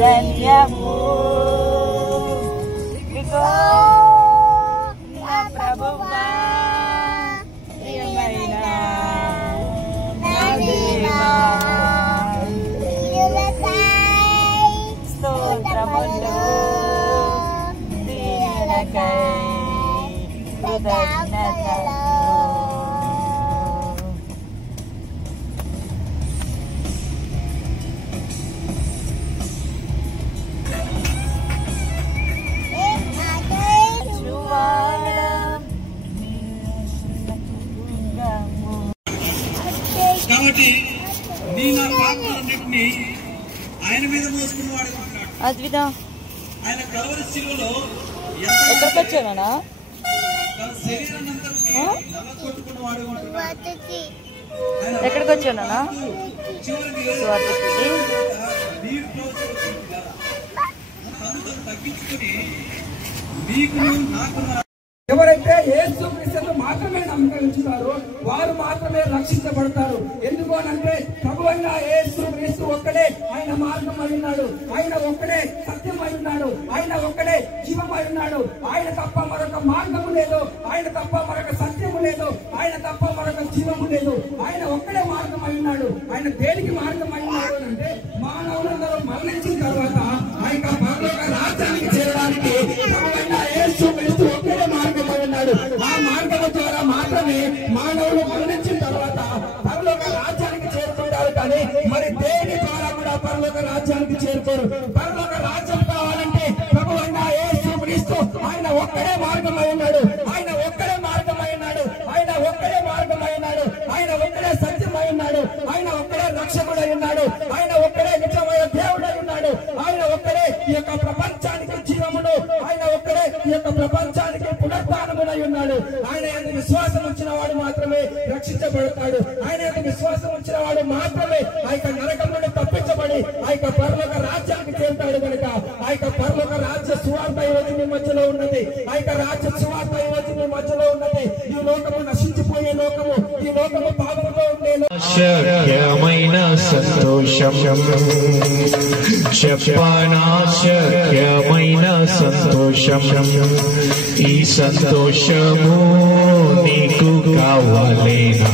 ధన్యము ఇదిగో నా ప్రభువా ప్రియమైన నా దేవా స్తోత్రములు దీవెనకై కృతజ్ఞతలు. కాబట్టి నీ నా పాపలన్నింటినీ ఆయన మీద మోసుకున్నవాడు అంటున్నాడు. ఆయన కల్వరి శిలువలో ఎక్కడికి వచ్చానా తన శరీరాన్నంతటినీ నలగొట్టుకున్నవాడు అంటున్నాడు. ఎక్కడికి వచ్చానా చివరికి నీరు తను తగ్గించుకుని నీకు నాకు ఎవరైతే యేసు క్రీస్తును మాత్రమే నమ్మకరించుతారో వారు మాత్రమే రక్షించబడతారు. ఎందుకు అనంటే ప్రభు అయిన యేసు క్రీస్తు ఒక్కడే ఆయన మార్గం అయి ఉన్నాడు, ఆయన ఒక్కడే సత్యం అయి ఉన్నాడు, ఆయన ఒక్కడే జీవం అయి ఉన్నాడు. ఆయన తప్ప మరొక మార్గము లేదు, ఆయన తప్ప మరొక సత్యము లేదు, ఆయన తప్ప మరొక జీవము లేదు. ఆయన ఒక్కడే మార్గం అయి ఉన్నాడు. ఆయన దేనికి మార్గం అయి ఉన్నాడు అంటే మానవులందరూ మరణించిన తర్వాత ఆయన పరలోక రాజ్యానికి చేరడానికి ప్రభు అయిన యేసు క్రీస్తు ఒక్కడే మార్గం. ఆ మార్గం ద్వారా మాత్రమే మానవులు మరణించిన తర్వాత పరలోక రాజ్యానికి చేరుకుంటారు. కానీ మరి దేని ద్వారా కూడా పరలోక రాజ్యానికి చేరుకోరు. పరలోక రాజ్యం కావాలంటే ప్రభు అయిన యేసు క్రీస్తు ఆయన ఒక్కడే మార్గమై ఉన్నాడు, ఆయన ఒక్కడే మార్గమై ఉన్నాడు, ఆయన ఒక్కడే మార్గమై ఉన్నాడు, ఆయన ఒక్కడే సత్యమై ఉన్నాడు, ఆయన ఒక్కడే రక్షకుడై ఉన్నాడు, ఆయన ఒక్కడే నిజమైన దేవుడై ఉన్నాడు, ఆయన ఒక్కడే ఈ యొక్క ప్రపంచానికి జీవమును, ఆయన ఒక్కడే ఈ యొక్క ప్రపంచానికి పునరుత్థానమునై ఉన్నాడు. ఆయన యందు విశ్వాసం ఉంచిన వాడు మాత్రమే రక్షించబడతాడు. ఆయన యందు విశ్వాసం ఉంచిన వాడు మాత్రమే ఆ యొక్క నరకం నుండి తప్పించబడి ఆ యొక్క పరలోక రాజ్యానికి చేరుతాడు. కనుక ఆ యొక్క పరలోక రాజ్య సువార్త ఈరోజు మీ మధ్యలో ఉన్నది. ఆ యొక్క రాజ్య సువార్త ఈరోజు మీ మధ్యలో ఉన్నది. ఈ లోకము నశించిపోయే లోకము, ఈ లోకము పాపంలో ఉండే శక్యమైన సంతోషం చెప్పనాశక్యమైన సంతోషం. ఈ సంతోషము నీకు కావాలేనా?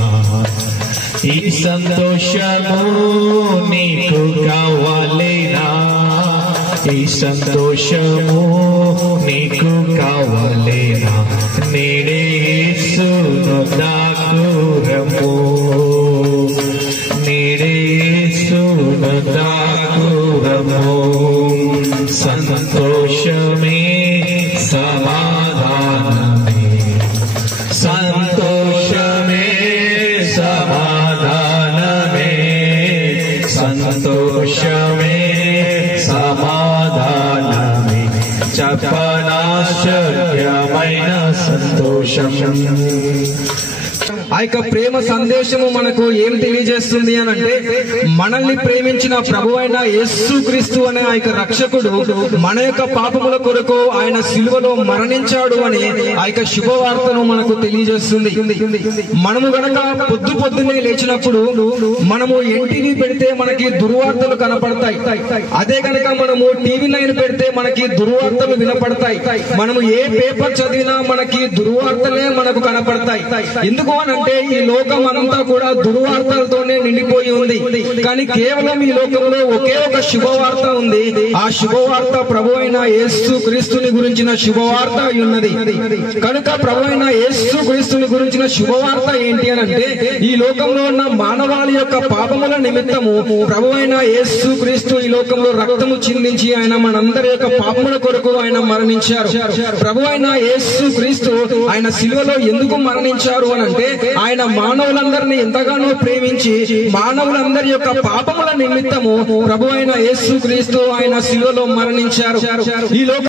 ఈ సంతోషము నీకు కావాలేనా? ఈ సంతోషము నీకు కావాలేనా? నేడే యేసును దాకురము, నేడే యేసును దాకురము. సంతోషమే సమాధానమే, సంతోషమే సమాధానమే, సంతోషమే సమాధానమే. చెప్పనాశక్యమైన సంతోషం. ఆ యొక్క ప్రేమ సందేశము మనకు ఏం తెలియజేస్తుంది అని అంటే మనల్ని ప్రేమించిన ప్రభు అయిన యేసు క్రీస్తు అనే ఆ యొక్క రక్షకుడు మన యొక్క పాపముల కొరకు ఆయన సిలువలో మరణించాడు అని ఆ యొక్క శుభవార్తను మనకు తెలియజేస్తుంది. మనము గనక పొద్దున్నే లేచినప్పుడు మనము ఎన్టీవీ పెడితే మనకి దుర్వార్తలు కనపడతాయి. అదే గనక మనము టీవీ లైన్ పెడితే మనకి దుర్వార్తలు వినపడతాయి. మనము ఏ పేపర్ చదివినా మనకి దుర్వార్తలే మనకు కనపడతాయి. ఎందుకు అంటే ఈ లోకం అంతా కూడా దుర్వార్తలతోనే నిండిపోయి ఉంది. కానీ కేవలం ఈ లోకంలో ఒకే ఒక శుభవార్త ఉంది. ఆ శుభవార్త ప్రభు అయిన యేసు క్రీస్తుని గురించిన శుభవార్త అయి ఉన్నది. కనుక ప్రభు అయిన యేసు క్రీస్తుని గురించిన శుభవార్త ఏంటి అని అంటే ఈ లోకంలో ఉన్న మానవాళి యొక్క పాపముల నిమిత్తము ప్రభు అయిన యేసు క్రీస్తు ఈ లోకంలో రక్తము చిందించి ఆయన మనందరి యొక్క పాపముల కొరకు ఆయన మరణించారు. ప్రభు అయిన యేసు క్రీస్తు ఆయన శిలువలో ఎందుకు మరణించారు అని అంటే ఆయన మానవులందరినీ ఎంతగానో ప్రేమించి మానవులందరి యొక్క పాపముల నిమిత్తము ప్రభు అయిన యేసు క్రీస్తు ఆయన శిలువలో మరణించారు. ఈ లోక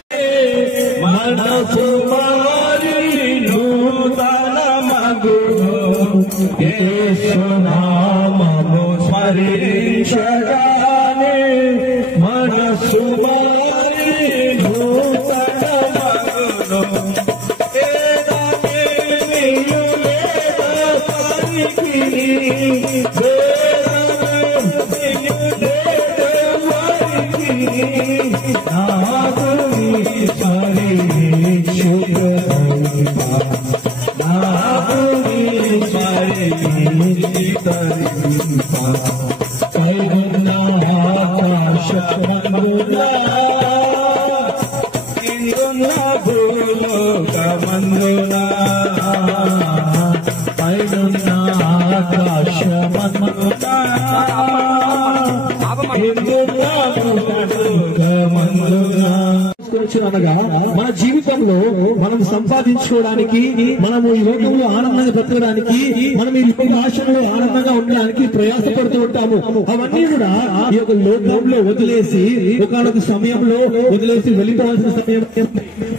అనగా మన జీవితంలో మనం సంపాదించుకోవడానికి, మనము ఈ లోకంలో ఆనందంగా బ్రతకడానికి, మనం ఈ భాషలో ఆనందంగా ఉండడానికి ప్రయాసపడుతూ ఉంటాము. అవన్నీ కూడా ఈ యొక్క లోకంలో వదిలేసి ఒకనొక సమయంలో వదిలేసి వెళ్ళిపోవాల్సిన సమయం.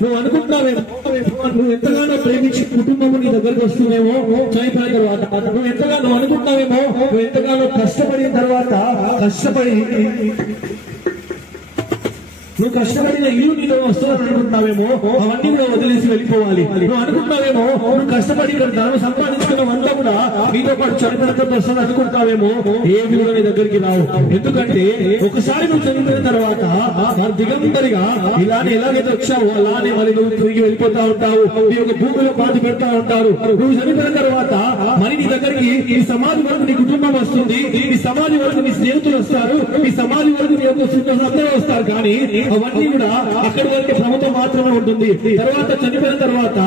నువ్వు అనుకుంటున్నావేమో నువ్వు ఎంతగానో ప్రేమించి కుటుంబం నీ దగ్గరకు వస్తుందేమో చనిపోయిన తర్వాత, నువ్వు ఎంతగానో అనుకుంటున్నావేమో నువ్వు ఎంతగానో కష్టపడిన తర్వాత నువ్వు కష్టపడిన ఇల్లు నీలో వస్తుందని అనుకుంటున్నావేమో అవన్నీ కూడా వదిలేసి వెళ్ళిపోవాలి. నువ్వు అనుకుంటున్నావేమో నువ్వు కష్టపడి ధనం సంపాదించుకున్నవంతా కూడా నీతో పాటు చనిపోయినంత వస్తుంది అనుకుంటున్నావేమో ఏమి కూడా నీ దగ్గరికి రావు. ఎందుకంటే ఒకసారి నువ్వు చనిపోయిన తర్వాత దిగంబరిగా ఇలానే ఎలాగైతే వచ్చావో అలానే మరి నువ్వు తిరిగి వెళ్ళిపోతా ఉంటావు. నీ యొక్క భూమిలో పాతి పెడతా ఉంటారు. నువ్వు చనిపోయిన తర్వాత మరి నీ దగ్గరికి ఈ సమాధి వరకు నీ కుటుంబం వస్తుంది, ఈ సమాధి వరకు నీ స్నేహితులు వస్తారు, ఈ సమాధి వరకు నీ యొక్క అందరూ వస్తారు. కానీ అవన్నీ కూడా అక్కడి వరకు ప్రభుత్వం మాత్రమే ఉంటుంది. తర్వాత చనిపోయిన తర్వాత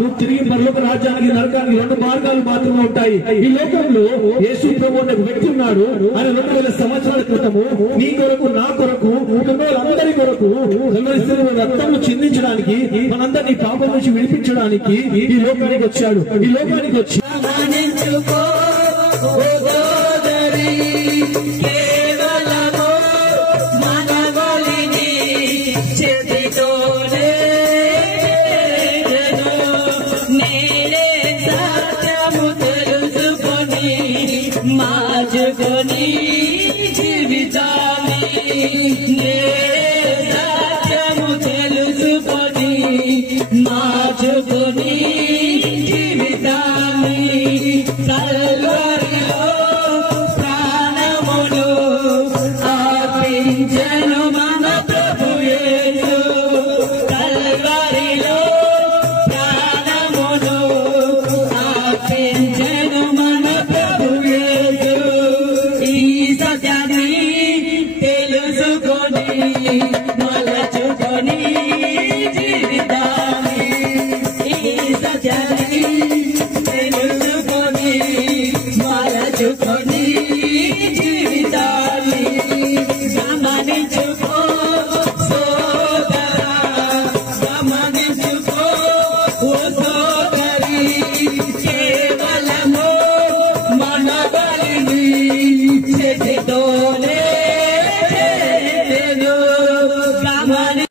నువ్వు తిరిగి పరలోక రాజ్యానికి నరకానికి 2 మార్గాలు మాత్రమే ఉంటాయి. ఈ లోకంలో యేసు ప్రభు అనే వ్యక్తి ఉన్నాడు. ఆయన 2000 సంవత్సరాల క్రితము నీ కొరకు, నా కొరకు, కుటుంబాలందరి కొరకు రక్తము చిందించడానికి, మనందరినీ పాపం నుంచి విడిపించడానికి ఈ లోకానికి వచ్చాడు. ఈ లోకానికి వచ్చి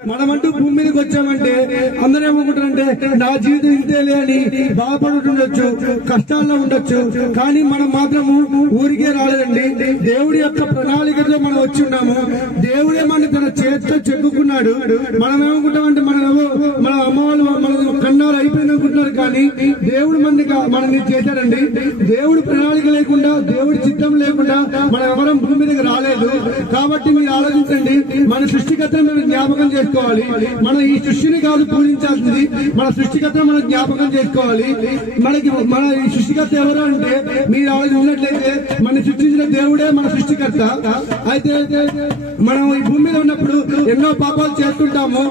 మనమంటూ భూమి మీదకి వచ్చామంటే అందరూ ఏమనుకుంటారంటే నా జీవితం ఇంతేలే అని బాధపడుతుండొచ్చు, కష్టాల్లో ఉండొచ్చు. కానీ మనం మాత్రము ఊరికే రాలేదండి. దేవుడి యొక్క ప్రణాళికతో మనం వచ్చి ఉన్నాము. దేవుడే మన తన చేతితో చెక్కుకున్నాడు. మనం ఏమనుకుంటామంటే మన అమ్మ వాళ్ళు మన కన్నాలు అయిపోయింది అనుకుంటున్నారు. కానీ దేవుడు మనల్ని చేశాడండి. దేవుడి ప్రణాళిక లేకుండా, దేవుడి చిత్తం లేకుండా మనం ఎవరం భూమి మీదకి రాలేదు. కాబట్టి మీరు ఆలోచించండి, మన సృష్టికర్తను మనం జ్ఞాపకం చేసుకోవాలి. మనం ఈ సృష్టిని కాదు పూజించాల్సింది, మన సృష్టికర్తను మనం జ్ఞాపకం చేసుకోవాలి. మన ఈ సృష్టికర్త ఎవరు అంటే మీరు ఆలోచించినట్లయితే మన సృష్టించిన దేవుడే మన సృష్టికర్త. అయితే మనం ఈ భూమి మీద ఉన్నప్పుడు ఎన్నో పాపాలు చేస్తుంటాము.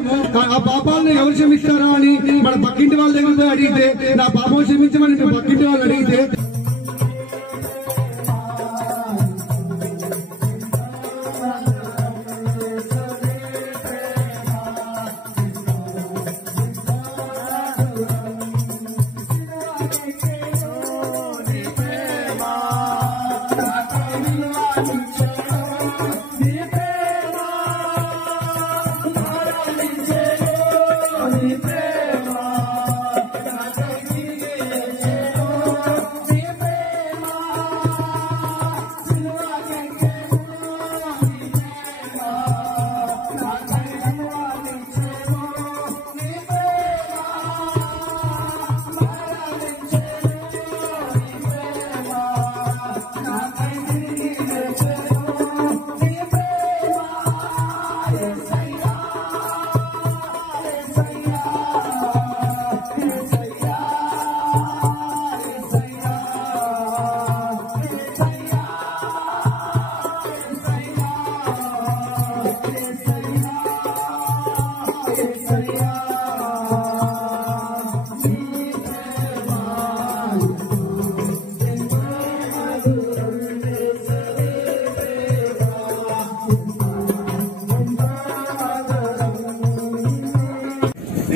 ఆ పాపాలను ఎవరు క్షమిస్తారో అని మన పక్కింటి వాళ్ళ దగ్గర పోయి అడిగితే, నా పాపం క్షమించమని పక్కింటి వాళ్ళు అడిగితే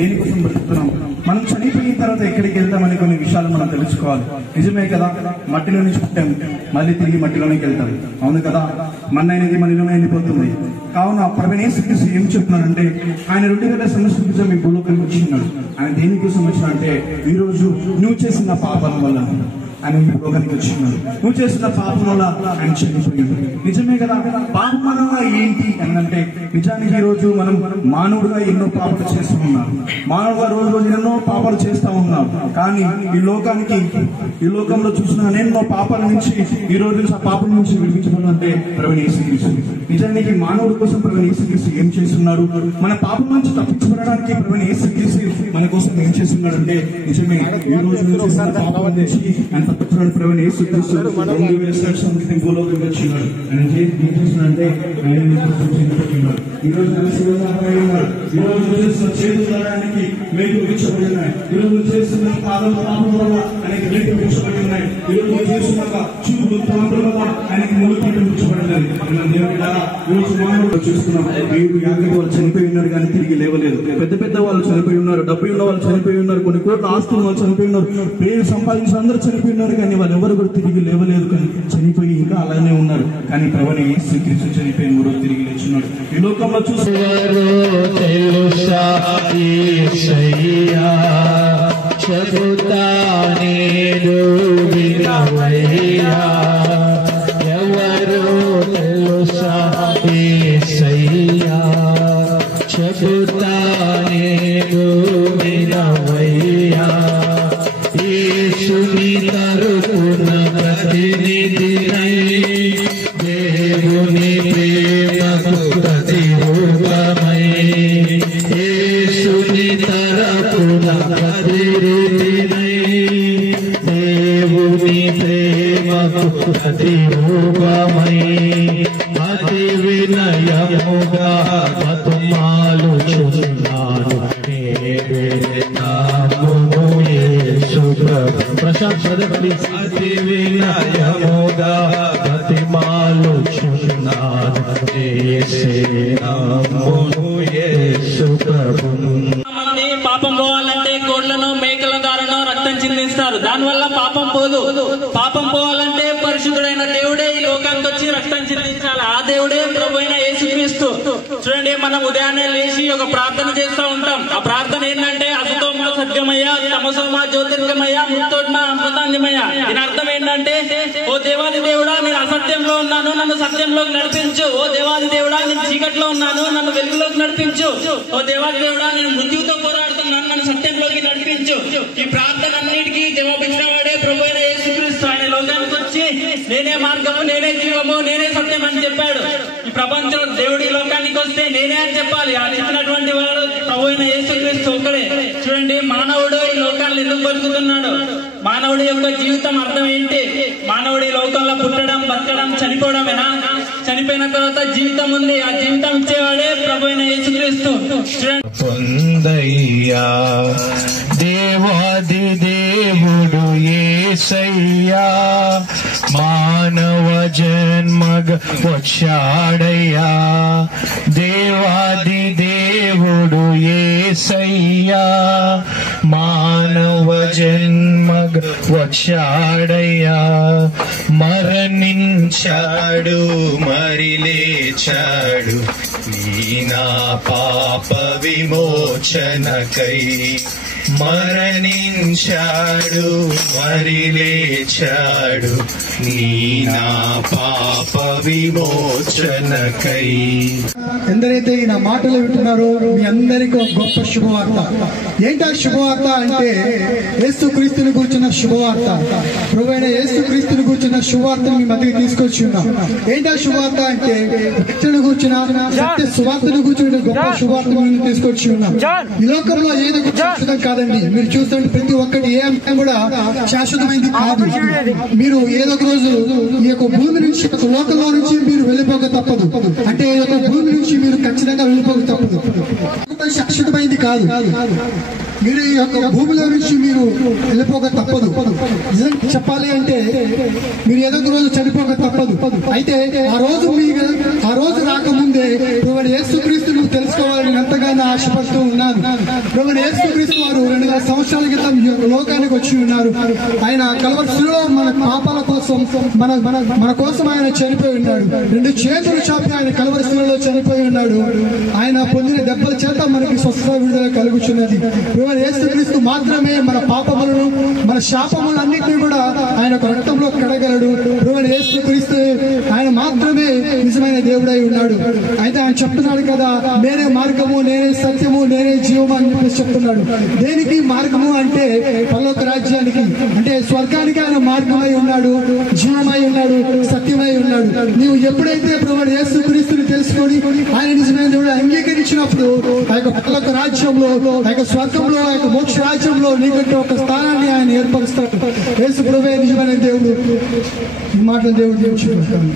దేనికోసం బ్రతుకుతున్నాం, మనం చనిపోయిన తర్వాత ఎక్కడికి వెళ్తామని కొన్ని విషయాలు మనం తెలుసుకోవాలి. నిజమే కదా, మట్టిలో నుంచి పుట్టాం, మళ్ళీ తిరిగి మట్టిలోనికి వెళ్తాం. అవును కదా, మన్నైనది మనలోనే వెళ్ళిపోతుంది. కావున ప్రభువైన యేసుక్రీస్తు ఏం చెప్తున్నాడంటే, ఆయన 2000 సంవత్సరాల క్రితం మీ భూలోకానికి వచ్చినాడు. ఆయన దేనికోసం వచ్చినాడంటే, ఈ రోజు నువ్వు చేసిన పాపం వల్ల ఆయన మీ భూలోకానికి వచ్చినాడు. నువ్వు చేసిన పాపం వల్ల ఆయన చనిపోయాడు. నిజమే కదా, పాపం వల్ల ఏంటి అంటే, నిజానికి ఈ రోజు మనం మానవుడుగా ఎన్నో పాపాలు చేస్తూ ఉన్నాం. మానవుడుగా రోజు ఎన్నో పాపాలు చేస్తూ ఉన్నాం. కానీ ఈ లోకంలో చూసిన ఎన్నో పాపాల నుంచి ఈ రోజు ఆ పాపం నుంచి విడిపించబడాలంటే ప్రభువైన యేసుక్రీస్తు. నిజానికి మానవుడి కోసం ప్రభువైన యేసుక్రీస్తు ఏం చేస్తున్నాడు, మన పాపం నుంచి తప్పించబడడానికి ప్రభువైన యేసుక్రీస్తు మన కోసం ఏం చేస్తున్నాడంటే, నిజమే ఈ రోజు చేసిన పాపం నుంచి ఆయన తప్పించడానికి ప్రభువైన యేసుక్రీస్తు 2000 సంవత్సరాల క్రితం భూలోకంకి వచ్చినాడు. ఆయన ఏం చేస్తున్నాడంటే, ఈ రోజు చేతులు దాడానికి మేకు విడిచబడి ఉన్నాయి. ఈ రోజు చేస్తున్న పాపం వల్ల ఆయనకి మేకు విడిచబడి ఉన్నాయి. ఈ రోజు చేస్తున్న చూపులు పాపం వల్ల ఆయనకి ముళ్ళు విడిచబడినది. ఈ రోజు మానవుడు చూస్తున్నాం, 750 వాళ్ళు చనిపోయి ఉన్నారు కానీ తిరిగి లేవలేదు. పెద్ద వాళ్ళు చనిపోయి ఉన్నారు, డబ్బు ఉన్న వాళ్ళు చనిపోయి ఉన్నారు, కొన్ని కోట్ల ఆస్తులు వాళ్ళు చనిపోయి ఉన్నారు, పేరు సంపాదించిన అందరూ చనిపోయి ఉన్నారు. కానీ వాళ్ళు ఎవరు కూడా తిరిగి లేవలేదు, కానీ చనిపోయి ఇంకా అలానే ఉన్నారు. కానీ ప్రభువైన యేసుక్రీస్తు చనిపోయి 3 రోజులు తిరిగి లేచున్నాడు. ఈ లోకంలో అతి వినయముగా బతుమాలుచున్నాను ప్రశాంత్ ప్లీజ్. అతి వినయముగా బతిమాలుచున్నాను పాపం పోవాలంటే కోడ్లను మేకల ద్వారానో రక్తం చిందిస్తారు. దానివల్ల పాపం పోదు. పాపం పోవాలంటే పరిశుద్ధుడైన దేవుడే ఈ లోకానికి వచ్చి రక్తం చిందించాలి. ఆ దేవుడే ప్రభువైన యేసుక్రీస్తు. చూడండి, మనం ఉదయాన్నే లేచి ఒక ప్రార్థన చేస్తూ ఉంటాం. ఆ ప్రార్థన ఏంటంటే, అసతోమ సత్యమయ్య, తమసోమ జ్యోతిర్గమయ్య, మృతోత్మ అమృతాంజమయ్య. దీని అర్థం ఏంటంటే, ఓ దేవాది దేవుడా, నేను అసత్యంలో ఉన్నాను, నన్ను సత్యంలోకి నడిపించు. ఓ దేవాది దేవుడా, నేను చీకట్లో ఉన్నాను, నన్ను వెలుగులోకి నడిపించు. ఓ దేవాది దేవుడా, నేను మృత్యువుతో పోరాడుతున్నాను, నన్ను సత్యంలోకి నడిపించు. ఈ ప్రార్థన అన్నిటికీ జవాబిచ్చిన వాడే ప్రభువైన యేసుక్రీస్తు. ఆయన లోకానికి వచ్చి నేనే మార్గము, నేనే జీవము, నేనే సత్యం అని చెప్పాడు. ఈ ప్రపంచంలో దేవుడి లోకానికి వస్తే నేనే అని చెప్పాలి. ఆ చెప్పినటువంటి వాడు ప్రభువైన యేసుక్రీస్తు ఒక్కడే. చూడండి, మానవుడు ఈ లోకాన్ని ఎందుకు బతుకుతున్నాడు, మానవుడి యొక్క జీవితం అర్థం ఏంటి? మానవుడి లోకంలో పుట్టడం, బతకడం, చనిపోవడమేనా? చనిపోయిన తర్వాత జీవితం ఉంది. ఆ జీవితం ఇచ్చేవాడే ప్రభువైన యేసుక్రీస్తు. పొందయ్యా దేవాది దేవుడు యేసయ్యా, మానవ జన్మగ వచ్చాడయ్యా. దేవాది దేవుడు యేసయ్యా, మానవ జన్మగ వచ్చాడయ్యా. మరణించాడు, మరి లేచాడు, నీ నా పాప విమోచనకై. మరణించాడు, మరి లేచాడు, నీ నా పాప విమోచనకై. ఎందరైతే ఈ నా మాటలు వింటున్నారో మీ అందరికీ ఒక గొప్ప శుభవార్త. ఏంటా శుభవార్త అంటే, యేసుక్రీస్తుని కూర్చున్న శుభవార్త. ప్రభువైన యేసుక్రీస్తుని కూర్చున్న శుభవార్తను మీ మధ్యకి తీసుకొచ్చి ఉన్నాం. ఏంటా శుభవార్త అంటే, రక్షణ కూర్చున్న సత్య సువార్తను కూర్చున్న గొప్ప శుభవార్తను మేము తీసుకొచ్చి ఉన్నాం. ఈ లోకంలో ఏదో శాశ్వతం కాదండి. మీరు చూస్తుంటే ప్రతి ఒక్కటి ఏ అంశం కూడా శాశ్వతమైంది కాదు. మీరు ఏదో ఒక రోజు ఈ యొక్క భూమి నుంచి, ఒక లోకంలో నుంచి మీరు వెళ్ళిపోక తప్పదు. అంటే ఈ యొక్క భూమి నుంచి మీరు ఖచ్చితంగా వెళ్ళిపోక తప్పదు. శాశ్వతమైంది కాదు. మీరు ఈ యొక్క భూమిలో నుంచి మీరు వెళ్ళిపోక తప్పదు. నిజంగా చెప్పాలి అంటే మీరు ఏదో ఒక రోజు చనిపోక తప్పదు. అయితే ఆ రోజు రాకముందే యేసుక్రీస్తు నువ్వు తెలుసుకోవాలని ఎంతగా పొందాలని ఆశపడుతూ ఉన్నారు. ప్రభువైన యేసుక్రీస్తు వారు 2000 సంవత్సరాల క్రితం లోకానికి వచ్చి ఉన్నారు. ఆయన కల్వరిలో మన పాపాల కోసం మన కోసం ఆయన చనిపోయి ఉన్నాడు. 2 చేతులు చాపి ఆయన కల్వరిలో చనిపోయి ఉన్నాడు. ఆయన పొందిన దెబ్బల చేత మనకి స్వస్థత విడుదల కలుగుచున్నది. ప్రభువైన యేసుక్రీస్తు మాత్రమే మన పాపములను మన శాపములన్నింటినీ కూడా ఆయన రక్తంలో కడగలడు. ప్రభువైన యేసుక్రీస్తు ఆయన మాత్రమే నిజమైన దేవుడై ఉన్నాడు. అయితే ఆయన చెప్తున్నాడు కదా, నేనే మార్గము, నేనే సత్యము, నేనే జీవము అని చెప్పేసి చెప్తున్నాడు. దేనికి మార్గము అంటే పరలోక రాజ్యానికి, అంటే స్వర్గానికి ఆయన మార్గమై ఉన్నాడు, జీవమై ఉన్నాడు, సత్యమై ఉన్నాడు. నీవు ఎప్పుడైతే ప్రభువైన యేసుక్రీస్తుని తెలుసుకొని ఆయన నిజమైన దేవుడు అంగీకరించినప్పుడు ఆ యొక్క పరలోక రాజ్యంలో, ఆ యొక్క స్వర్గంలో, ఆ యొక్క మోక్ష రాజ్యంలో నీకంటే ఒక స్థానాన్ని ఆయన ఏర్పరుస్తాడు. యేసు ప్రభువే నిజమైన దేవుడు. ఈ మాటలు దేవుడు దీవించుకుంటాడు.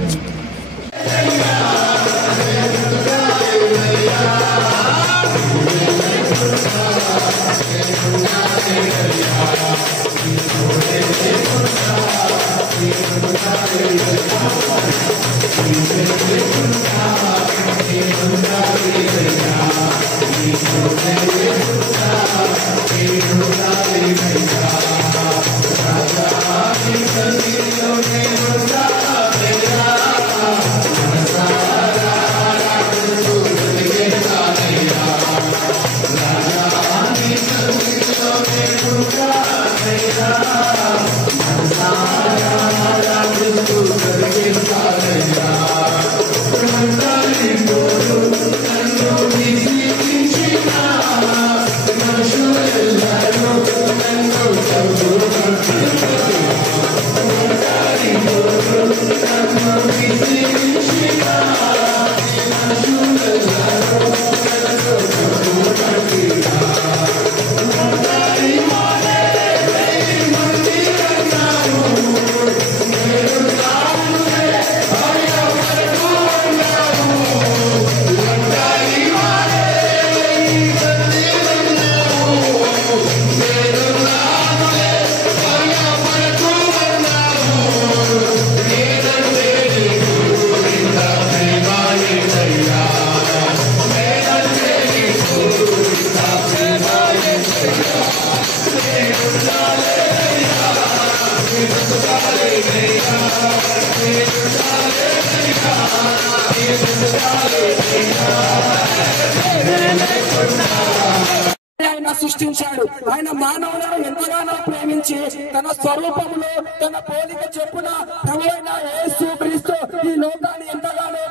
ఆయన సృష్టించాడు. ఆయన మానవులను ఎంతగానో ప్రేమించి తన స్వరూపంలో తన పోలిక చొప్పున ప్రభువైన యేసుక్రీస్తు ఈ లోకాన్ని ఎంతగానో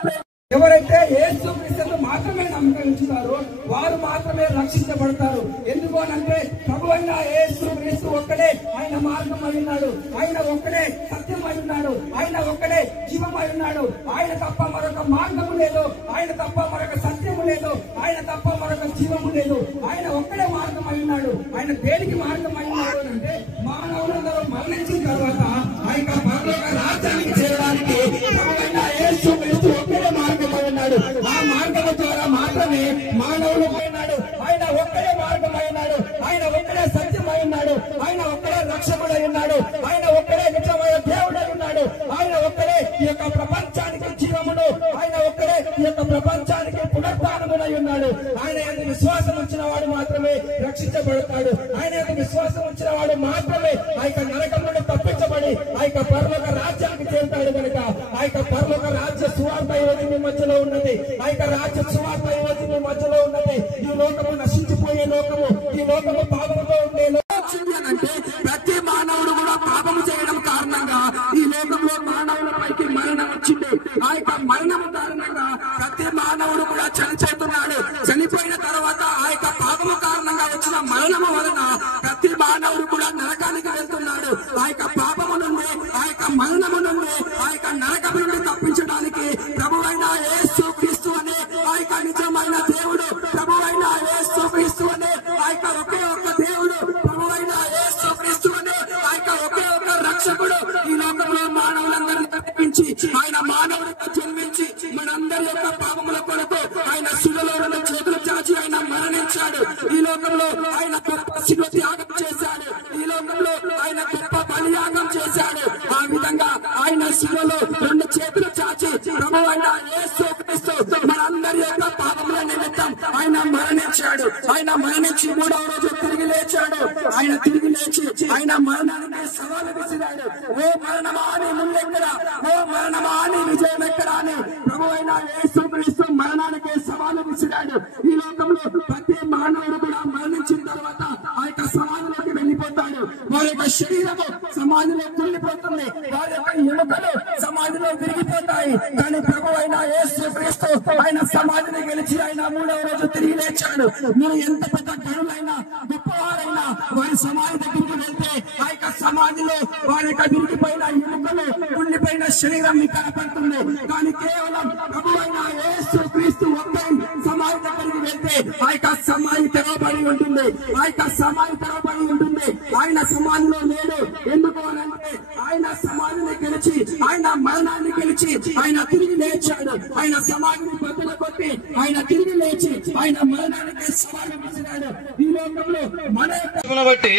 ఎవరైతే యేసుక్రీస్తును మాత్రమే నమ్మకరించుతారో వారు మాత్రమే రక్షించబడతారు. ఎందుకు అనంటే ప్రభువైన యేసుక్రీస్తు ఒక్కడే ఆయన మార్గం అయి ఉన్నాడు, ఆయన ఒక్కడే సత్యం అయి ఉన్నాడు, ఆయన ఒక్కడే జీవమై ఉన్నాడు. ఆయన తప్ప మరొక మార్గము లేదు, ఆయన తప్ప మరొక సత్యము లేదు, ఆయన తప్ప మరొక జీవము లేదు. ఆయన ఒక్కడే మార్గం అయి ఉన్నాడు. ఆయన దేనికి మార్గం అయి ఉన్నాడు అంటే మానవులందరూ మరణించిన తర్వాత ఆ యొక్క పరలోక రాజ్యానికి చేరడానికి ప్రభువైన యేసుక్రీస్తు ఒక్కడే మార్గమై ఉన్నాడు. ఆ మార్గము ద్వారా మాత్రమే మానవులు పోయినాడు. ఆయన ఒక్కడే మార్గమై ఉన్నాడు, ఆయన ఒక్కడే సత్యమై ఉన్నాడు, ఆయన ఒక్కడే రక్షకుడై ఉన్నాడు, ఆయన ఒక్కడే నిజమైన దేవుడై ఉన్నాడు, ఆయన ఒక్కడే ఈ యొక్క ప్రపంచానికి జీవమును, ఆయన ఒక్కడే ఈ యొక్క ప్రపంచానికి పునరుత్థానమునై ఉన్నాడు. ఆయన యొక్క విశ్వాసం ఉంచిన వాడు మాత్రమే రక్షించబడతాడు. ఆయన యొక్క విశ్వాసం ఉంచిన వాడు మాత్రమే ఆ యొక్క నరకం నుండి తప్పించబడి ఆ యొక్క పరలోక రాజ్యానికి చేరుతాడు. కనుక ఆ యొక్క పరలోక రాజ్య సువార్త ఈరోజు మీ మధ్యలో ఉన్నది. ఆ యొక్క రాజ్య సువార్త ఈరోజు మీ మధ్యలో ఉన్నది. ఈ లోకము నశించిపోయే లోకము, ఈ లోకము పాపంతో ఉండే అంటే ప్రతి మానవుడు కూడా పాపము చేయడం కారణంగా ఈ లోకంలో మానవులపైకి మరణం వచ్చింది. ఆ యొక్క మరణం కారణంగా ప్రతి మానవుడు కూడా చనిపోతున్నాడు. చనిపోయిన తర్వాత ఆ యొక్క పాపము కారణంగా వచ్చిన మరణము వలన ప్రతి మానవుడు కూడా నరకానికి వెళ్తున్నాడు. ఆ యొక్క పాపము నుండి, ఆ యొక్క మరణము నుండి, ఆ యొక్క నరకము నుండి తప్పించడానికి ప్రభువైన యేసుక్రీస్తు అనే ఆ యొక్క నిజమైన దేవుడు, ప్రభువైన యేసుక్రీస్తు అనే ఆ యొక్క ఒకే ఒక్క దేవుడు, ప్రభువైన యేసుక్రీస్తు అనే ఆ యొక్క ఒకే ఒక్క రక్షకుడు ఈ లోకంలో మానవులందరినీ తప్పించి ఆయన మానవుడిగా జన్మించి మనందరి యొక్క పాపముల కొరకు ఆయన శిలువలో లేచాడు. ఆయన మరణించి 3వ రోజు తిరిగి లేచాడు. ఆయన తిరిగి లేచి ఆయన మరణానికి సవాలు విసిరాడు. ఓ మరణమా నీ ముల్లెక్కడా, ఓ మరణమా నీ విజయం ఎక్కడా అని ప్రభు అయిన యేసుక్రీస్తు మరణానికి సవాలు విసిరాడు. ఈ లోకంలో ప్రతి మానవుడు కూడా మరణించిన తర్వాత ఆ యొక్క సమాధిలోకి వెళ్ళిపోతాడు. వారి యొక్క శరీరము సమాధిలో కుళ్ళిపోతుంది, వారి యొక్క ఎముకలు సమాధిలో విరిగిపోతాయి. కానీ ప్రభు అయిన యేసుక్రీస్తు ఆయన సమాధిని గెలిచి ఆయన 3వ రోజు తిరిగి లేచాడు. మీరు ఎంత పెద్ద గనులైనా గొప్పవారైనా వారి సమాధి దగ్గరికి వెళ్తే ఆ యొక్క సమాధిలో వారి యొక్క విరిగిపోయిన ఎముకలు కుళ్ళిపోయిన శరీరం మీకు కనపడుతుంది. కానీ కేవలం ప్రభు అయిన యేసుక్రీస్తు ఒక్కరి సమాధి దగ్గరికి వెళ్తే ఆ యొక్క సమాధి తెరవబడి ఉంటుంది, ఆ యొక్క సమాధి తెరవబడి ఉంటుంది. ఆయన సమాధిలో లేడు. ఎందుకు అంటే ఆయన సమాధిని గెలిచి ఆయన మరణాన్ని గెలిచి ఆయన తిరిగి లేచాడు. ఆయన సమాధిని బద్దలు కొట్టి ఆయన తిరిగి లేచి ఆయన మరణానికి సవాలు విసిరాడు. ఈ లోకంలో మన బట్టి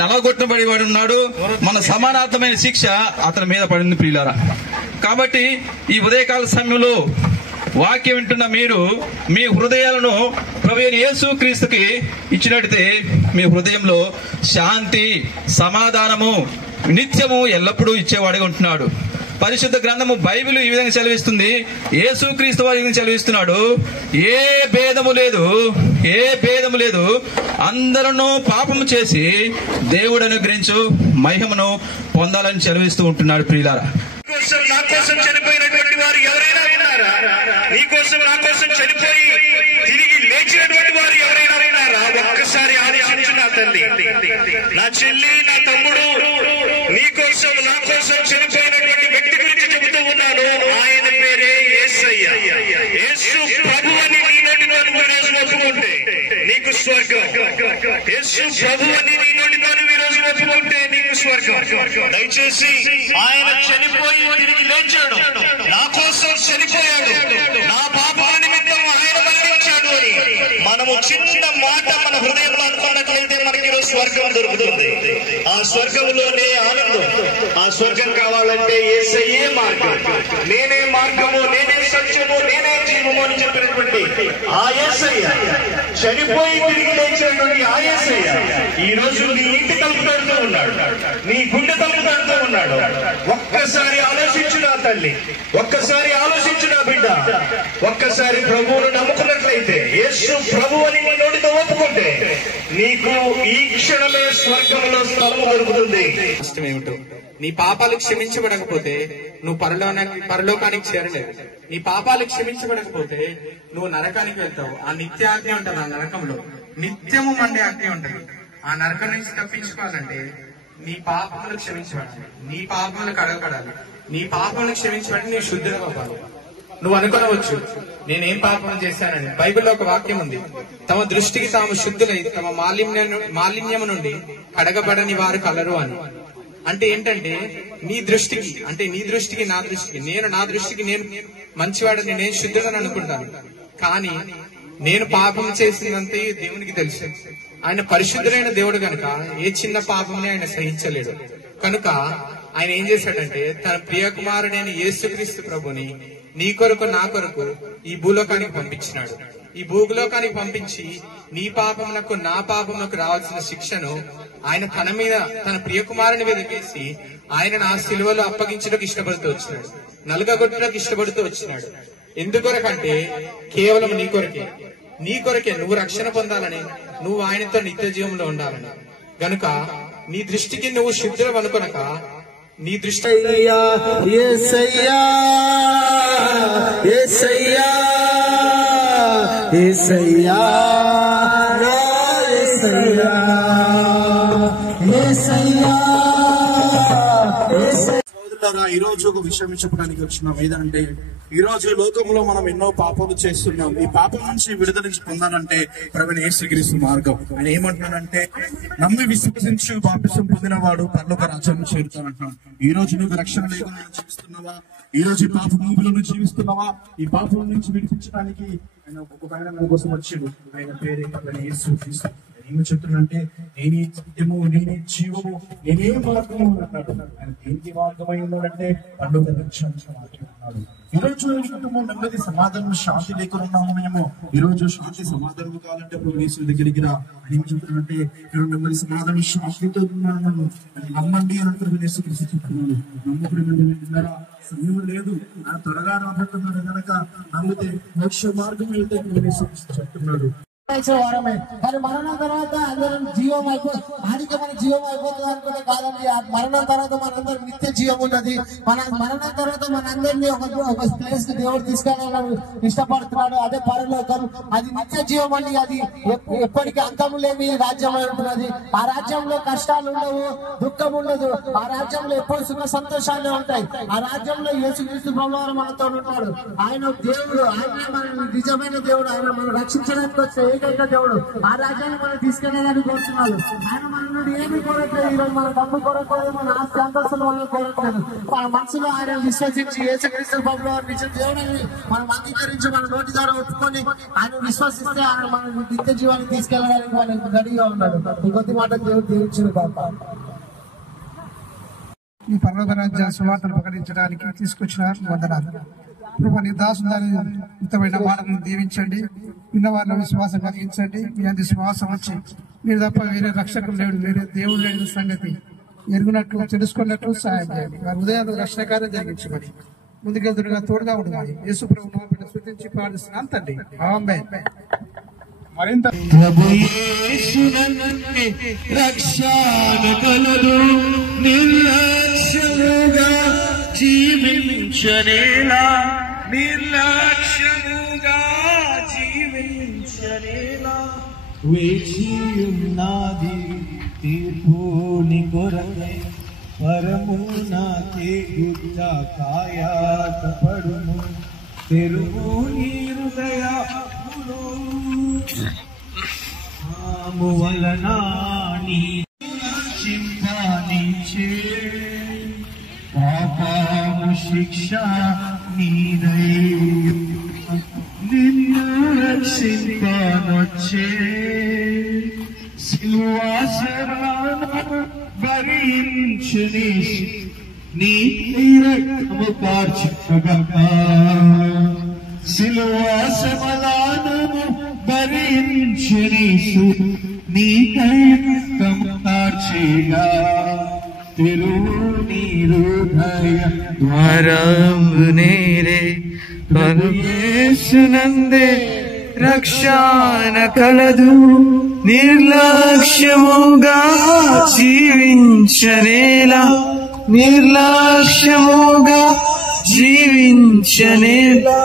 నలగొట్టబడి వాడు ఉన్నాడు. మన సమానార్థమైన శిక్ష అతని మీద పడింది ప్రియులారా. కాబట్టి ఈ ఉదయకాల సమయంలో వాక్యం వింటున్న మీరు మీ హృదయాలను ప్రభువైన యేసుక్రీస్తుకి ఇచ్చినట్లయితే మీ హృదయంలో శాంతి, సమాధానము నిత్యము ఎల్లప్పుడూ ఇచ్చేవాడిగా ఉంటున్నాడు. పరిశుద్ధ గ్రంథము బైబిల్ ఈ విధంగా సెలవిస్తుంది, యేసుక్రీస్తు వారి విధంగా సెలవిస్తున్నాడు. ఏ భేదము లేదు, అందరూ పాపము చేసి దేవుడు అనుగ్రహించు మహిమను పొందాలని సెలవిస్తూ ఉంటున్నాడు. ప్రియులారా, నా కోసం చనిపోయినటువంటి వారు ఎవరైనా ఉన్నారా? నీ కోసం నా కోసం చనిపోయి తిరిగి లేచినటువంటి వారు ఎవరైనా ఉన్నారా? ఒక్కసారి ఆలోచించు నా తల్లి, నా చెల్లి, నా తమ్ముడు, నీ కోసం నా కోసం చనిపోయినటువంటి వ్యక్తి గురించి చెబుతూ ఉన్నాను. ఆయన పేరే యేసయ్య. యేసు ప్రభు అని నీ నోటితో ఈరోజు ఒప్పుకుంటే నీకు స్వర్గం. యేసు ప్రభు అని నీ నోటితో ఈరోజు ఒప్పుకుంటే నీకు స్వర్గం. దయచేసి ఆయన చనిపోయి తిరిగి లేచాడు, నా కోసం చనిపోయాడు, నా పాపాల నిమిత్తం ఆయన మరణించాడు అని మనము చిన్న మాట మన హృదయంలో అనుకున్నట్లయితే మనకి ఈరోజు స్వర్గం దొరుకుతుంది. ఆ స్వర్గంలోనే ఆనందం. ఆ స్వర్గం కావాలంటే యేసయ్యే మార్గం. నేనే మార్గము, నేనే సత్యము, నేనే జీవము అని చెప్పినటువంటి ఆ యేసయ్య, చనిపోయి తిరిగి లేచినటువంటి ఆ యేసయ్య ఈ రోజు నీ ఇంటి తలుపు తడుతూ ఉన్నాడు, నీ గుండె తలుపు తడుతూ ఉన్నాడు. ఒక్కసారి ఆలోచించు నా తల్లి, ఒక్కసారి ఆలోచించు నా బిడ్డ. ఒక్కసారి ప్రభువును నమ్ముకున్నట్లయితే, యేసు ప్రభు అని నీ నోటితో ఒప్పుకుంటే నీకు ఈ క్షణమే స్వర్గంలో స్థలము దొరుకుతుంది. ఏమిటో నీ పాపాలు క్షమించబడకపోతే నువ్వు పరలోకానికి చేరలేవు. నీ పాపాలు క్షమించబడకపోతే నువ్వు నరకానికి వెళ్తావు. ఆ నిత్యాగ్ని ఉంటుంది, ఆ నరకంలో నిత్యము మండే అగ్ని ఉంటుంది. ఆ నరకం నుంచి తప్పించుకోవాలంటే నీ పాపములు క్షమించబడాలి, నీ పాపములు కడగబడాలి. నీ పాపములు క్షమించబడి నీ శుద్ధిగా అవ్వాలి. నువ్వు అనుకోవచ్చు నేనేం పాపం చేశానని. బైబిల్లో ఒక వాక్యం ఉంది, తమ దృష్టికి తాము శుద్ధులై తమ మాలిన్యము నుండి కడగబడని వారు కలరు అని. అంటే ఏంటంటే నీ దృష్టికి, అంటే నీ దృష్టికి నా దృష్టికి, నా దృష్టికి నేను మంచివాడని, నేను శుద్ధుడని అనుకుంటాను. కానీ నేను పాపం చేసినంతే దేవునికి తెలుసు. ఆయన పరిశుద్ధుడైన దేవుడు కనుక ఏ చిన్న పాపంని ఆయన సహించలేడు. కనుక ఆయన ఏం చేశాడంటే తన ప్రియకుమారుడైన యేసుక్రీస్తు ప్రభుని నీ కొరకు నా కొరకు ఈ భూలోకానికి పంపించినాడు. ఈ భూలోకానికి పంపించి నీ పాపములకు నా పాపములకు రావాల్సిన శిక్షను ఆయన తన మీద, తన ప్రియకుమారుని మీద వేసి ఆయన నా సిలువలో అప్పగించడానికి ఇష్టపడుతూ వచ్చినాడు, నలుగగొట్టడానికి ఇష్టపడుతూ వచ్చినాడు. ఎందుకొరకంటే కేవలం నీ కొరకే నువ్వు రక్షణ పొందాలని, నువ్వు ఆయనతో నిత్య జీవంలో ఉండాలని. గనుక నీ దృష్టికి నువ్వు శుద్ధులు అనుకొనక నీ దృష్టి ఈ రోజు ఒక విషయం చెప్పడానికి వచ్చినాం. ఏదంటే ఈ రోజు లోకంలో మనం ఎన్నో పాపాలు చేస్తున్నాం. ఈ పాపం నుంచి విడుదల నుంచి పొందాలంటే ప్రభువైన యేసుక్రీస్తు మార్గం. ఆయన ఏమంటున్నాడంటే నమ్మి విశ్వసించు బాప్తిసం పొందిన వాడు పరలోక రాజ్యాన్ని చేరుతానంటున్నాడు. ఈ రోజు నువ్వు రక్షణ లేకుండా జీవిస్తున్నావా? ఈ రోజు ఈ పాప మూపులను జీవిస్తున్నావా? ఈ పాపం నుంచి విడిపించడానికి ఆయన ఒక ఆయన మన కోసం వచ్చాడు. ఆయన పేరే ప్రభువైన యేసుక్రీస్తు. ఏమి చెప్తున్నాడంటే నేనే సత్యము, నేనే జీవము, నేనే మార్గము అన్నాడు. ఆయన దేనికి మార్గమై ఉన్నాడంటే పండుగ రక్షించాడు. ఈ రోజు కుటుంబం నెమ్మది, సమాధానం, శాంతి లేకుండా ఉన్నాము మేము. ఈ రోజు శాంతి సమాధానం కావాలంటే యేసు దగ్గరికి రా అని చెప్తున్నాడంటే ఇక్కడ నెమ్మది, సమాధానం, శాంతితో ఉన్నాను నమ్మండి అని యేసుక్రీస్తు చెప్తున్నాడు. నమ్మకుడు సమయం లేదు, ఆయన త్వరగా రాబోతున్నాడు కనుక నమ్మితే మోక్ష మార్గం వెళ్తే యేసుక్రీస్తు చెప్తున్నాడు. మరి మరణం తర్వాత అందరం జీవం ఆడికి మన జీవం అయిపోతుంది అనుకుంటే కాదండి. మరణం తర్వాత మనందరం నిత్య జీవం ఉన్నది. మరణం తర్వాత మనందరినీ ఒక ప్లేస్ కి దేవుడు తీసుకెళ్ళాలని ఇష్టపడుతున్నాడు. అదే పరలోకం, అది నిత్య జీవం అండి. అది ఎప్పటికీ అంతము లేని రాజ్యం ఉంటున్నది. ఆ రాజ్యంలో కష్టాలు ఉండవు, దుఃఖం ఉండదు. ఆ రాజ్యంలో ఎప్పుడు సుఖ సంతోషాలే ఉంటాయి. ఆ రాజ్యంలో యేసుక్రీస్తు ప్రభువారు మనతో ఉంటాడు. ఆయన దేవుడు, ఆయన మన నిజమైన దేవుడు. ఆయన మనం రక్షించడానికి వచ్చే ఏకైక దేవుడు. ఆ రాజ్యాన్ని మనం తీసుకెళ్ళాలని కోరుతున్నాడు. ఆయన మన నుండి ఏమి కోరట్లేదు. ఈరోజు మన డబ్బు కోరట్లేదు, మన ఆస్తి అంతస్తులు మనం కోరట్లేదు. మన మనసులో ఆయన విశ్వసించి యేసుక్రీస్తు ప్రభువారు నిజ దేవుడని మనం అంగీకరించి మన నోటి ద్వారా ఒప్పుకొని ఆయన విశ్వసిస్తే ఆయన మన నిత్య జీవాన్ని తీసుకెళ్ళడానికి మనకు రెడీగా ఉన్నాడు. ఈ కొద్ది మాట దేవుడు దీవించిన కాక ఈ పరలోక రాజ్య సువార్తను ప్రకటించడానికి తీసుకొచ్చిన వందనాలు. ప్రభు నీ దాసుని ఉత్తమైన మాటలను దీవించండి. విన్నవారిలో విశ్వాసం కలిగించండి. మీ అంది శ్వాసం వచ్చి మీరు తప్ప వేరే రక్షకులు లేడు, వేరే దేవుడు లేని సంగతి ఎరుగునట్లు తెలుసుకున్నట్లు సహాయం చేయండి. వారి హృదయాలు రక్షణ కార్యం జరిగించమని ముందుకెళ్తుగా తోడుగా ఉండమని యేసు ప్రభు నామమున స్తుతించి ప్రార్థిస్తున్నాను తండ్రి. ఆమేన్. మరింత ప్రభు యేసునందే రక్షణ కలదు, నిర్లక్ష్యముగా జీవించనేలా, నిర్లక్ష్యముగా జీవించనేలా వేచియున్నది తీర్పుని కొరకై, పరమునాకే గుడ్డ కాయాతపడుము, తెరువు నీ హృదయమును ఆము వలన నీ చింతానిచే పాపము శిక్ష నీదై నిన్ను రక్షింపనొచ్చే సిలువాసరాను భరించుని నీ రక్తము కార్చుగా, సిలువాసమలానము భరించుని నీ రక్తము కార్చిగా, తెరువు నీ హృదయ ద్వారము నేరే. ప్రభు యేసునందే రక్షణ కలదు, నిర్లక్ష్యముగా జీవించనేలా, నిర్లక్ష్యముగా జీవించనేలా.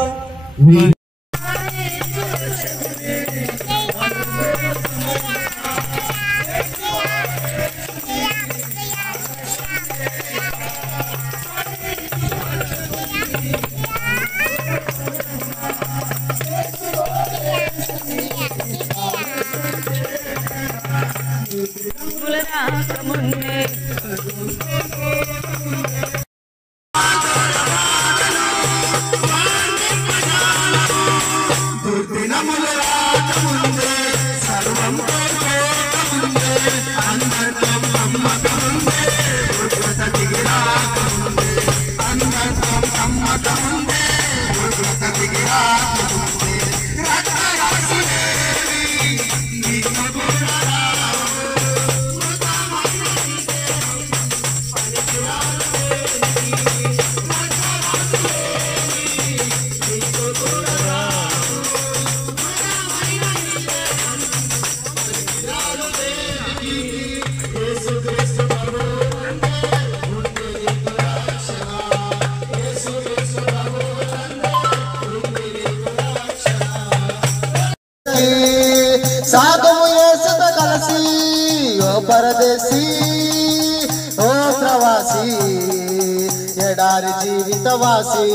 సాగము యేసుతో కలిసి ఓ పరదేశీ, ఓ ప్రవాసి, ఎడారి జీవితవాసి,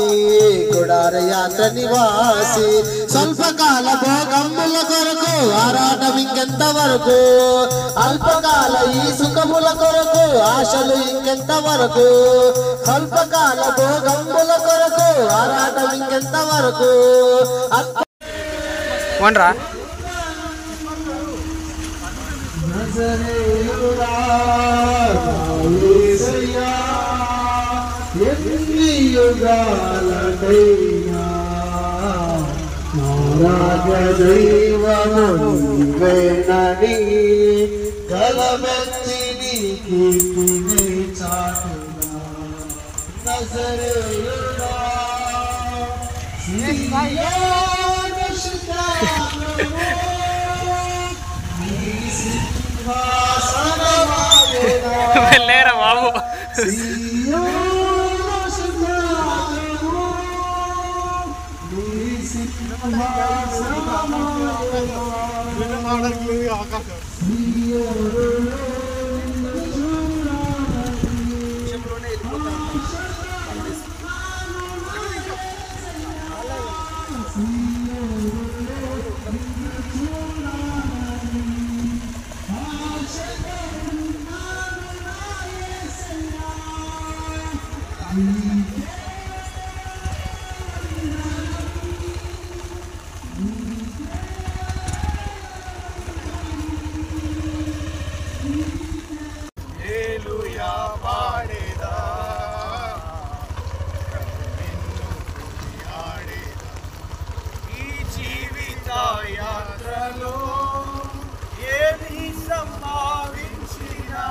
గుడార యాత్ర నివాసి, స్వల్పకాల భోగముల కొరకు ఆరాటం ఇంకెంత వరకు, అల్పకాల ఈ సుఖముల కొరకు ఆశలు ఇంకెంత వరకు, స్వల్పకాల భోగముల కొరకు ఆరాటం ఇంకెంత వరకు. నజరేయుడా యేసయ్యా ఎన్ని యుగాలకైనా నా రాజదైవము నీవేనని గలమెత్తి నీ కీర్తిని చాటునా నజరేయుడా సియోను శిఖరము నీ సింహాసనమాయెనా వెళ్ళేరా బాబు సియోను శిఖరము నీ సింహాసనమాయెనా యాత్రలో ఏమి సంభావించినా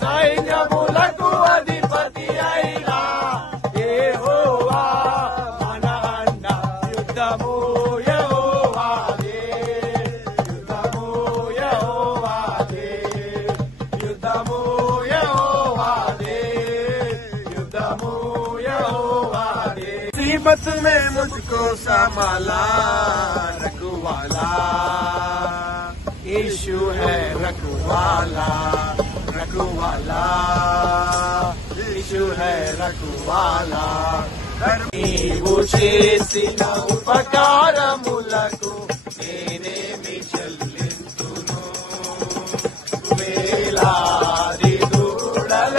సైన్యములకు అధిపతి అయినా యెహోవా మన అన్న యుద్ధము యెహోవాదే యుద్ధము యెహోవాదే యుద్ధము యెహోవాదే యుద్ధము యెహోవాదే मुसीबत में मुझको संभाला रखवाला यीशु है रखवाला रखवाला यीशु है रखवाला నీవు చేసిన ఉపకారములకు నేనేమి చెల్లింతును వేలాది దూడల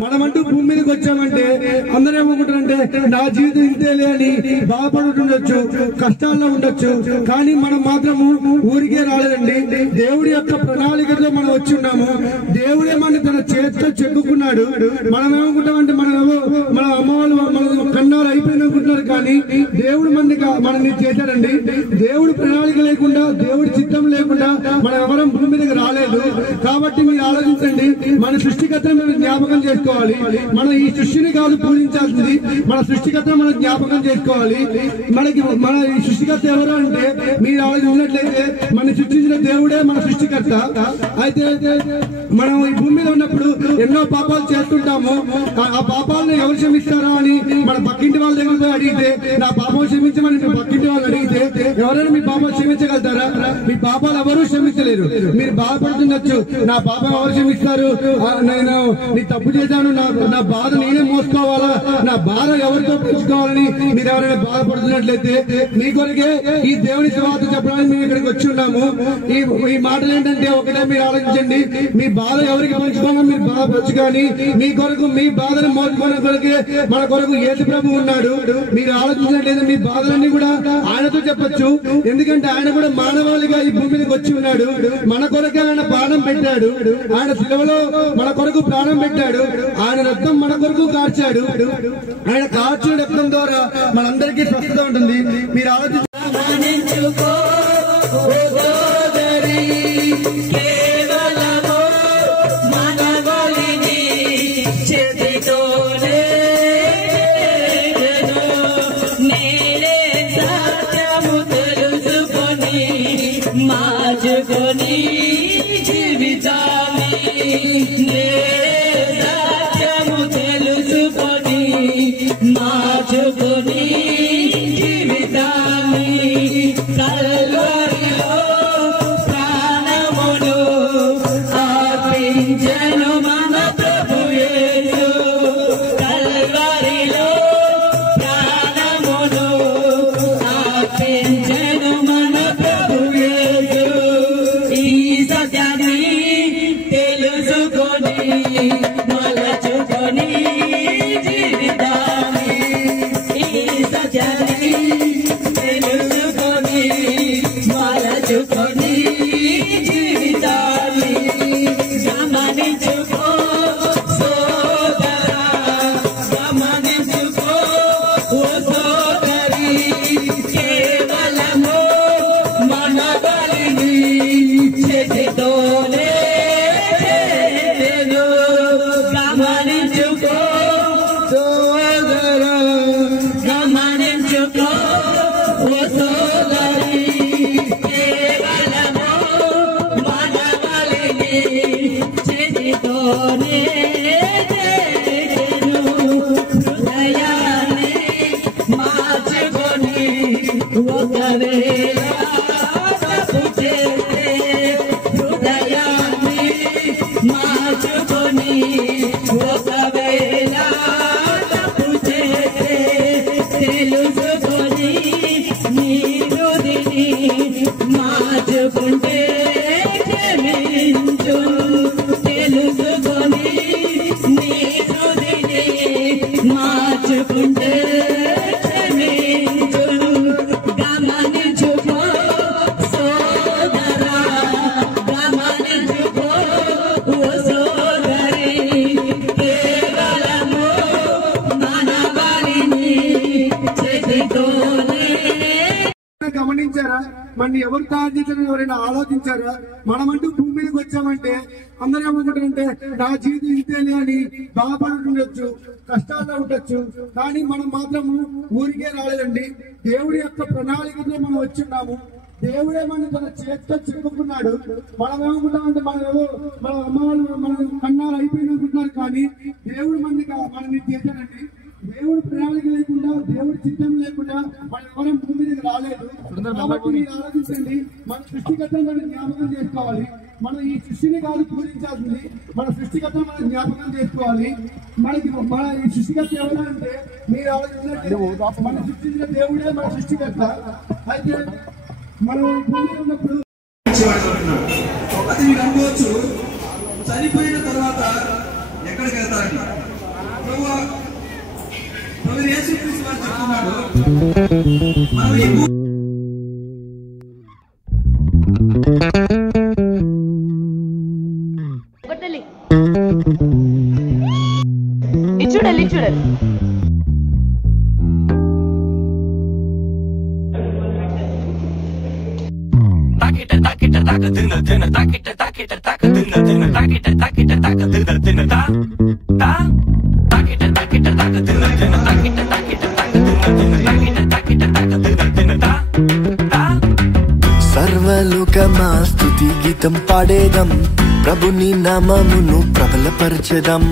మనమంటూ భూమి మీదకి వచ్చామంటే అందరూ ఏమనుకుంటారంటే నా జీవితం ఇంతేలే అని బాధపడుతుండొచ్చు, కష్టాల్లో ఉండొచ్చు. కానీ మనం మాత్రము ఊరికే రాలేదండి. దేవుడి యొక్క ప్రణాళికతో మనం వచ్చి ఉన్నాము. దేవుడే మన తన చేతితో చెక్కుకున్నాడు. మనం ఏమనుకుంటామంటే మన అమ్మ వాళ్ళు మన కన్నారు అయిపోయింది అనుకుంటున్నారు. కానీ దేవుడు మనల్ని చేశాడండి. దేవుడి ప్రణాళిక లేకుండా, దేవుడి చిత్తం లేకుండా మనం ఎవరం భూమి మీదకి రాలేదు. కాబట్టి మీరు ఆలోచించండి, మన సృష్టికర్తను మనం జ్ఞాపకం చేసుకోవాలి. మనం ఈ సృష్టిని కాదు పూజించాల్సింది, మన సృష్టికర్తను మనం జ్ఞాపకం చేసుకోవాలి. మన ఈ సృష్టికర్త ఎవరు అంటే మీరు ఆలోచించినట్లయితే మన సృష్టించిన దేవుడే మన సృష్టికర్త. అయితే మనం ఈ భూమి మీద ఉన్నప్పుడు ఎన్నో పాపాలు చేస్తుంటాము. ఆ పాపాలను ఎవరు క్షమిస్తారా అని మన పక్కింటి వాళ్ళ దగ్గర పోయి అడిగితే నా పాపం క్షమించమని మీ పక్కింటి వాళ్ళు అడిగితే ఎవరైనా మీ పాపాలు క్షమించగలుగుతారా? మీ పాపాలు ఎవరు క్షమించలేరు. మీరు బాధపడుతుండొచ్చు, నా పాపం ఎవరు క్షమిస్తారు, నేను నీ తప్పు చేశాను, నా బాధ నేనే మోసుకోవాలా, నా బాధ ఎవరితో పెంచుకోవాలని మీరు ఎవరైనా బాధపడుతున్నట్లయితే మీ కొరకే ఈ దేవుని సువార్త చెప్పడానికి మేము ఇక్కడికి వచ్చి ఉన్నాము. ఈ మాటలు ఏంటంటే ఒకటే మీరు ఆలోచించండి, మీ బాధ ఎవరికి పంచుకోగా మీరు బాధపరచు. కానీ మీ కొరకు మీ బాధను మోసుకునే కొరకే మన కొరకు యేసు ప్రభు ఉన్నాడు. మీరు ఆలోచించినట్లయితే మీ బాధలన్నీ కూడా ఆయనతో చెప్పొచ్చు. ఎందుకంటే ఆయన కూడా మానవాళిగా ఈ భూమి మీదకి వచ్చి ఉన్నాడు. మన కొరకే ఆయన ప్రాణం పెట్టాడు. ఆయన శిలువలో మన కొరకు ప్రాణం పెట్టాడు. ఆయన రక్తం మన కొరకు కార్చాడు. ఆయన కార్చిన రక్తం ద్వారా మనందరికీ స్వస్థత ఉంటుంది. మీరు ఆలోచించ తెలుసుకొని నీ హృదయని మార్చుకొని మార్చుకుంటే క్షమించును గమనించుకో సోదరా గమనించుకో ఓ సోదరి కేవలము మన బలిని చేతితోనే గమనించారా? మన ఎవరు తాగించారని ఎవరైనా ఆలోచించారా? మనమంటూ భూమి మీదకి వచ్చామంటే అందరూ ఏమనుకుంటారంటే నా జీవితం ఇంతేనే అని బాధపడుతుండొచ్చు, కష్టాల్లో ఉండొచ్చు. కానీ మనం మాత్రము ఊరికే రాలేదండి. దేవుడి యొక్క ప్రణాళికతో మనం వచ్చిన్నాము. దేవుడే మన తన చేతితో చిక్కుకున్నాడు. మనం ఏమనుకుంటామంటే మన అమ్మ వాళ్ళు మన కన్నాలు అయిపోయింది అనుకుంటున్నారు. కానీ దేవుడు మనని చేశాడండి. దేవుడు ప్రణాళిక లేకుండా, దేవుడి చిత్తం లేకుండా మనం ఎవరం భూమి మీదకి రాలేదు. కాబట్టి మీరు ఆలోచించండి, మన సృష్టికర్తను మనం జ్ఞాపకం చేసుకోవాలి. మనం ఈ సృష్టిని కాదు పూజించాల్సింది, మన సృష్టికర్తను మనం జ్ఞాపకం చేసుకోవాలి. మన ఈ సృష్టికర్త ఎవరు అంటే మీరు ఆలోచించండి, మన సృష్టించిన దేవుడే మన సృష్టికర్త. అయితే మనం భూమి మీద ఉన్నప్పుడు అది మీరు అనుకోవచ్చు, చనిపోయిన తర్వాత ఎక్కడికి వెళ్తారండి? ప్రభు యేసుక్రీస్తు వారు చెప్తున్నాడు, మనం ఈ చూడాలి చూడాలి సర్వలోకమా స్తుతి గీతం పాడేదం, ప్రభుని నామమును ప్రబలపరచెదం.